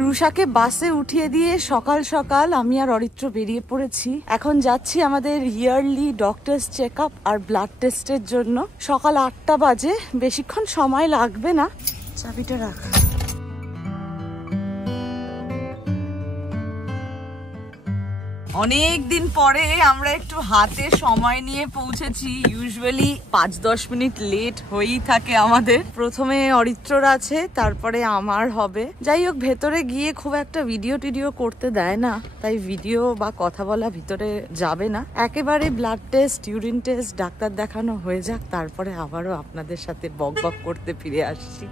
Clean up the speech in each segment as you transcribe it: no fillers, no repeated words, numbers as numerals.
রুষাকে বাসে উঠিয়ে দিয়ে সকাল সকাল আমি আর অরিত্র বেরিয়ে পড়েছি। এখন যাচ্ছি আমাদের ইয়ারলি ডক্টরস চেকআপ আর ব্লাড টেস্টের জন্য। সকাল 8টা বাজে, বেশিক্ষণ সময় লাগবে না। চাবিটা রাখ। অনেক দিন পরে আমরা একটু হাতে সময় নিয়ে পৌঁছেছি। ইউজুয়ালি 5-10 মিনিট লেট হয়েই থাকে আমাদের। প্রথমে অরিত্রর আছে, তারপরে আমার হবে। যাই হোক, ভেতরে গিয়ে খুব একটা ভিডিও টিডিও করতে দেয় না, তাই ভিডিও বা কথা বলা ভিতরে যাবে না। একেবারে blood test, urine test, doctor দেখানো হয়ে যাক, তারপরে আবারও আপনাদের সাথে বক বক করতে ফিরে আসছি।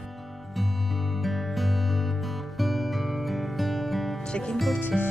চেকিং করছিস?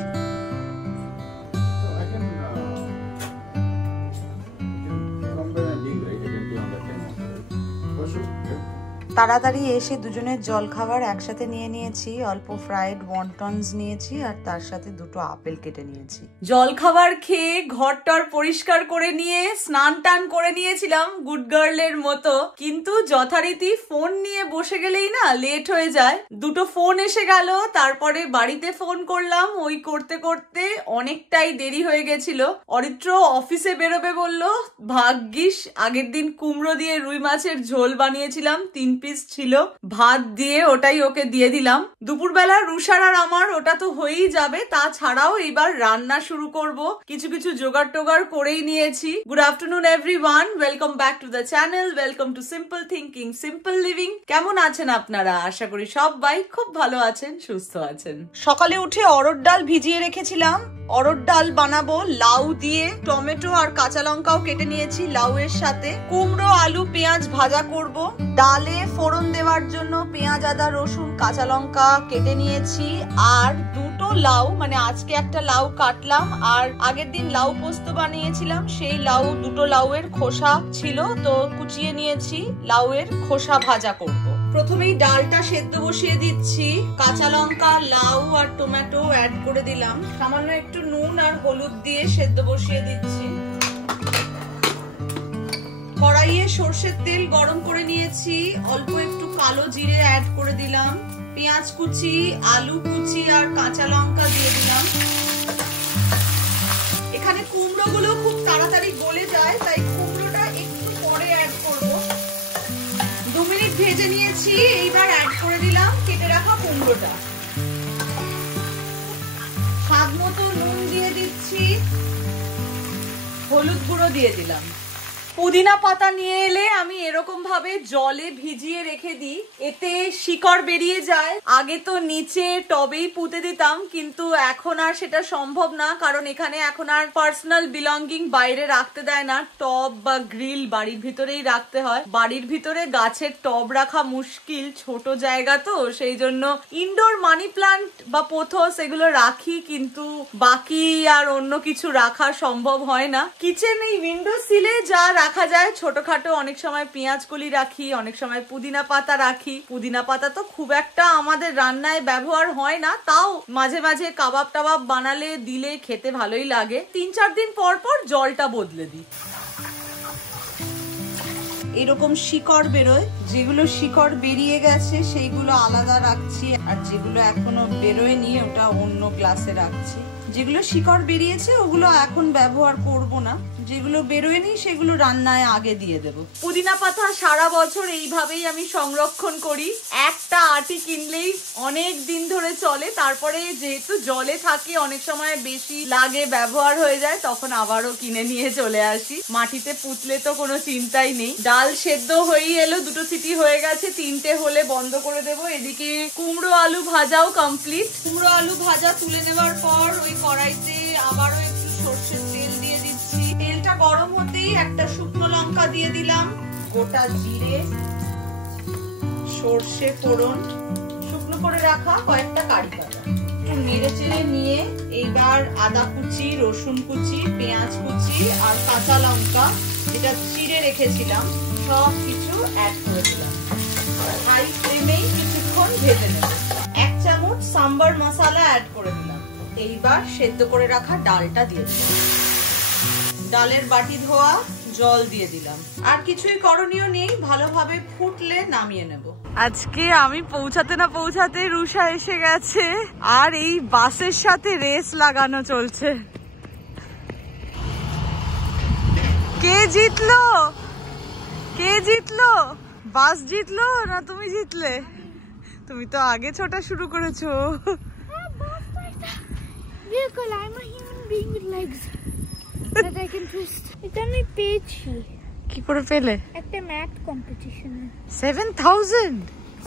তাড়াতাড়ি এসে দুজনের জল খাবার একসাথে নিয়ে নিয়েছি। অল্প ফ্রাইড ওয়ন্টনস নিয়েছি আর তার সাথে 2টো আপেল কেটে নিয়েছি। জল খাবার খেয়ে ঘরটার পরিষ্কার করে নিয়ে স্নান টান করে নিয়েছিলাম গুড গার্লের মতো, কিন্তু যথারীতি ফোন নিয়ে বসে গেলেই না লেট হয়ে যায়। 2টো ফোন এসে গেল, তারপরে বাড়িতে ফোন করলাম। ওই করতে করতে অনেকটাই দেরি হয়ে গেছিল। অরিত্র অফিসে বেরোবে বললো। ভাগ্যিস আগের দিন কুমড়ো দিয়ে রুই মাছের ঝোল বানিয়েছিলাম, 3 পিস ছিল, ভাত দিয়ে ওটাই ওকে দিয়ে দিলাম। দুপুরবেলা রুষার আর আমার ওটা তো হয়েই যাবে। তাছাড়াও এবার রান্না শুরু করব। কিছু কিছু জোগাড় টোগাড় করেই নিয়েছি। Good afternoon everyone, welcome back to the channel, welcome to simple thinking simple living. কেমন আছেন আপনারা? আশা করি সবাই খুব ভালো আছেন, সুস্থ আছেন। সকালে উঠে অরড় ডাল ভিজিয়ে রেখেছিলাম। অরড় ডাল বানাবো লাউ দিয়ে। টমেটো আর কাঁচা লঙ্কাও কেটে নিয়েছি লাউয়ের সাথে। কুমড়ো, আলু, পেঁয়াজ ভাজা করব। ডালে ফোড়ন দেওয়ার জন্য পেঁয়াজ, আদা, রসুন, কাঁচা লঙ্কা কেটে নিয়েছি। আর 2টো লাউ, মানে আজকে একটা লাউ কাটলাম, আর আগের দিন লাউ পোস্ত বানিয়েছিলাম, সেই লাউ 2টো লাউয়ের খোসা ছিল, তো কুচিয়ে নিয়েছি। লাউয়ের খোসা ভাজা করব। প্রথমেই ডালটা সেদ্ধ বসিয়ে দিচ্ছি। কাঁচা লঙ্কা, লাউ আর টমেটো অ্যাড করে দিলাম। সামান্য একটু নুন আর হলুদ দিয়ে সেদ্ধ বসিয়ে দিচ্ছি। কড়াইয়ে সরষের তেল গরম করে নিয়েছি। অল্প একটু কালো জিরে অ্যাড করে দিলাম। পেঁয়াজ কুচি, আলু কুচি আর কাঁচা লঙ্কা দিয়ে দিলাম। এখানে কুমড়ো গুলো খুব তাড়াতাড়ি গলে যায়, তাই কুমড়োটা একটু পরে অ্যাড করব। 2 মিনিট ভেজে নিয়েছি। এইবার অ্যাড করে দিলাম কেটে রাখা কুমড়োটা। স্বাদ মতো নুন দিয়ে দিচ্ছি। হলুদ গুঁড়ো দিয়ে দিলাম। পুদিনা পাতা নিয়ে এলে আমি এরকম ভাবে জলে ভিজিয়ে রেখে দিই, এতে শিকড় বেরিয়ে যায়। আগে তো নিচে টবেই পুঁতে দিতাম, কিন্তু এখন আর সেটা সম্ভব না, কারণ এখানে এখন আর পার্সোনাল বিলঙ্গিং বাইরে রাখতে দেয় না। টব বা গ্রিল বাড়ির ভিতরেই রাখতে হয়। বাড়ির ভিতরে গাছের টব রাখা মুশকিল, ছোট জায়গা তো, সেই জন্য ইনডোর মানি প্লান্ট বা পোথস এগুলো রাখি, কিন্তু বাকি আর অন্য কিছু রাখা সম্ভব হয় না। কিচেন এই উইন্ডো সিলে যা রাখা যায় ছোটখাটো, অনেক সময় পেঁয়াজ কলি রাখি, অনেক সময় পুদিনা পাতা রাখি। পুদিনা পাতা তো খুব একটা আমাদের রান্নায় ব্যবহার হয় না, তাও মাঝে মাঝে কাবাব টাবাব বানালে দিলে খেতে ভালোই লাগে। 3-4 দিন পর পর জলটা বদলে দিই। এরকম শিকড় বেরোয়, যেগুলো শিকড় বেরিয়ে গেছে সেইগুলো আলাদা রাখছি, আর যেগুলো এখনো বেরোয়নি ওটা অন্য গ্লাসে রাখছি। যেগুলো শিকড় বেরিয়েছে ওগুলো এখন ব্যবহার করব না, যেগুলো বেরোয়নি সেগুলো রান্নায় আগে দিয়ে দেব। পুদিনা পাতা সারা বছর এইভাবেই আমি সংরক্ষণ করি। একটা আটি কিনলেই অনেক দিন ধরে চলে। তারপরে যেহেতু জলে থাকে অনেক সময় বেশি লাগে, ব্যবহার হয়ে যায়, তখন আবারও কিনে নিয়ে চলে আসি। মাটিতে পুতলে তো কোনো চিন্তাই নেই। ডাল সেদ্ধ হয়েই এলো, 2টো সিটি হয়ে গেছে, 3টে হলে বন্ধ করে দেব। এদিকে কুমড়ো আলু ভাজাও কমপ্লিট। কুমড়ো আলু ভাজা তুলে নেওয়ার পর ওই কড়াইতে আবারও একটু সরষের তেল দিয়ে দিচ্ছি। তেলটা গরম হতেই একটা শুকনো লঙ্কা দিয়ে দিলাম, গোটা জিরে, সরষে ফোড়ন, শুকনো করে রাখা কয়েকটা কারি পাতা। একটু নেড়ে চেড়ে নিয়ে এইবার আদা কুচি, রসুন কুচি, পেঁয়াজ কুচি আর কাঁচা লঙ্কা যেটা চিড়ে রেখেছিলাম সব কিছু অ্যাড করে দিলাম। হাই ফ্লেমেই কিছুক্ষণ ভেজে নেব। 1 চামচ সাম্বার মশলা অ্যাড করে দিলাম। এইবার সেদ্ধ করে রাখা ডালটা দিয়ে দিলাম। ডালের বাটি ধোয়া জল দিয়ে দিলাম। আর কিছুই করণীয় নেই, ভালোভাবে ফুটলে নামিয়ে নেব। আজকে আমি পৌঁছাতে না পৌঁছাতে রুষা এসে গেছে আর এই বাসের সাথে রেস লাগানো চলছে। কে জিতলো? কে জিতলো? বাস জিতলো না তুমি জিতলে? তুমি তো আগে ছোটা শুরু করেছো। কি করে পেলে? একটা ম্যাথ কম্পিটিশনে 7000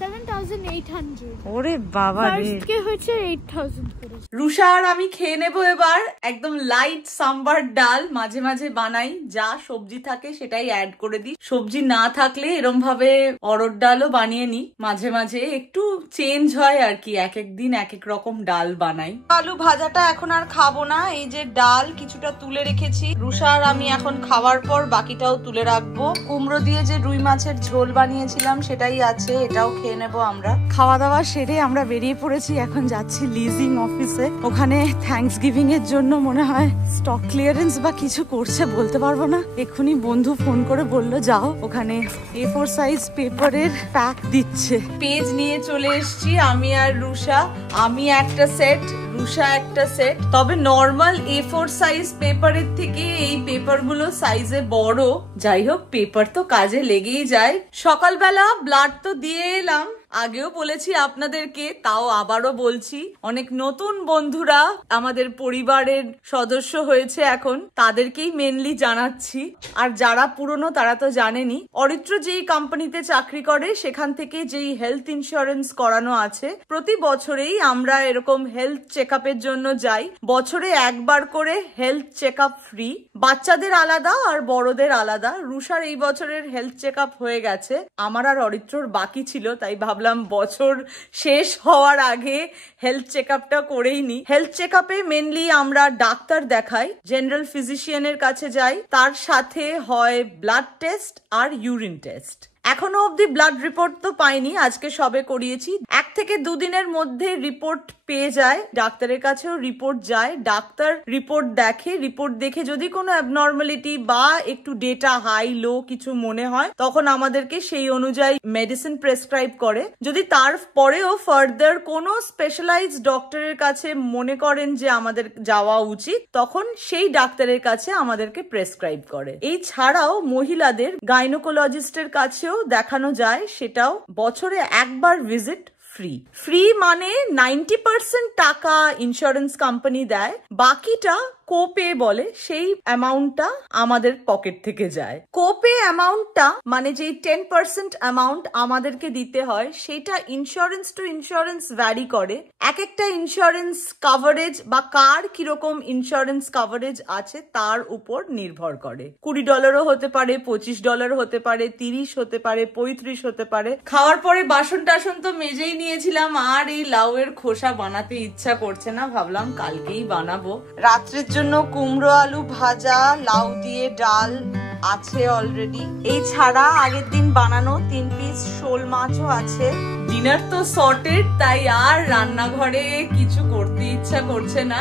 7800 ওরে বাবা রে, ফার্স্ট কে হচ্ছে 8000 করে। রুষা আর আমি খেয়ে নেবো এবার একদম লাইট সাম্বার ডাল। মাঝে মাঝে বানাই, যা সবজি থাকে সেটাই অ্যাড করে দিই, সবজি না থাকলে এরম ভাবে অরড় ডালও বানিয়ে নি। মাঝে মাঝে একটু চেঞ্জ হয় আর কি, এক এক দিন এক এক রকম ডাল বানাই। আলু ভাজাটা এখন আর খাবো না, এই যে ডাল কিছুটা তুলে রেখেছি, রুষা আর আমি এখন খাওয়ার পর বাকিটাও তুলে রাখবো। কুমড়ো দিয়ে যে রুই মাছের ঝোল বানিয়েছিলাম সেটাই আছে, এটাও খেয়ে নেবো আমরা। খাওয়া দাওয়া সেরে আমরা বেরিয়ে পড়েছি, এখন যাচ্ছি লিজিং অফিসে। ওখানে থ্যাঙ্কসগিভিং এর জন্য মনে হয় স্টক ক্লিয়ারেন্স বা কিছু করছে, বলতে পারবো না। এক্ষুনি বন্ধু ফোন করে বললো যাও, ওখানে A4 সাইজ পেপারের প্যাক দিচ্ছে। পেজ নিয়ে চলে এসেছি আমি আর রুষা, আমি একটা সেট, রুষা একটা সেট। তবে নর্মাল A4 সাইজ পেপারের থেকে এই পেপার গুলো সাইজে বড়। যাই হোক, পেপার তো কাজে লেগেই যায়। সকালবেলা ব্লাড তো দিয়ে এলাম, আগেও বলেছি আপনাদেরকে, তাও আবারও বলছি, অনেক নতুন বন্ধুরা আমাদের পরিবারের সদস্য হয়েছে এখন, তাদেরকেই মেনলি জানাচ্ছি। আর যারা পুরনো তারা তো জানেনি। অরিত্র যেই কোম্পানিতে চাকরি করে সেখান থেকে যেই হেলথ ইন্স্যুরেন্স করানো আছে, প্রতি বছরেই আমরা এরকম হেলথ চেকআপের জন্য যাই। বছরে একবার করে হেলথ চেকআপ ফ্রি, বাচ্চাদের আলাদা আর বড়দের আলাদা। রুষার এই বছরের হেলথ চেকআপ হয়ে গেছে, আমার আর অরিত্রর বাকি ছিল, তাই ভাবলাম বছর শেষ হওয়ার আগে হেলথ চেকআপটা করেই নি। হেলথ চেকআপে মেনলি আমরা ডাক্তার দেখাই, জেনারেল ফিজিশিয়ানের কাছে যাই, তার সাথে হয় ব্লাড টেস্ট আর ইউরিন টেস্ট। এখনো অব্দি ব্লাড রিপোর্ট তো পাইনি, আজকে সবে করিয়েছি। 1 থেকে 2 দিনের মধ্যে রিপোর্ট পেয়ে যায়, ডাক্তারের কাছেও রিপোর্ট যায়, ডাক্তার রিপোর্ট দেখে, রিপোর্ট দেখে যদি কোনো অ্যাবনর্মালিটি বা একটু ডেটা হাই লো কিছু মনে হয় তখন আমাদেরকে সেই অনুযায়ী মেডিসিন প্রেসক্রাইব করে। যদি তার পরেও ফার্দার কোনো স্পেশালাইজড ডক্টরের কাছে মনে করেন যে আমাদের যাওয়া উচিত, তখন সেই ডাক্তারের কাছে আমাদেরকে প্রেসক্রাইব করে। এই ছাড়াও মহিলাদের গাইনোকোলজিস্টের কাছেও দেখানো যায়, সেটাও বছরে একবার ভিজিট ফ্রি। ফ্রি মানে 90% টাকা ইন্স্যুরেন্স কোম্পানি দেয়, বাকিটা কোপে বলে, সেই অ্যামাউন্টটা আমাদের পকেট থেকে যায়। কোপে অ্যামাউন্টটা মানে যেই 10% অ্যামাউন্ট আমাদেরকে দিতে হয়, সেটা ইন্স্যুরেন্স টু ইন্স্যুরেন্স ভ্যারি করে। এক একটা ইন্স্যুরেন্স কাভারেজ বা কার কিরকম ইন্স্যুরেন্স কাভারেজ আছে তার উপর নির্ভর করে। $20 হতে পারে, $25 হতে পারে, 30 হতে পারে, 35 হতে পারে। খাওয়ার পরে বাসন টাসন তো মেজেই নিয়েছিলাম, আর এই লাউয়ের খোসা বানাতে ইচ্ছা করছে না, ভাবলাম কালকেই বানাবো। রাত্রের জন্য কুমড়ো আলু ভাজা, লাউ দিয়ে ডাল আছে অলরেডি। এই ছাড়া আগের দিন বানানো 3 পিস শোল মাছও আছে। ডিনার তো সর্টেড, তাই আর রান্নাঘরে কিছু করতে ইচ্ছা করছে না।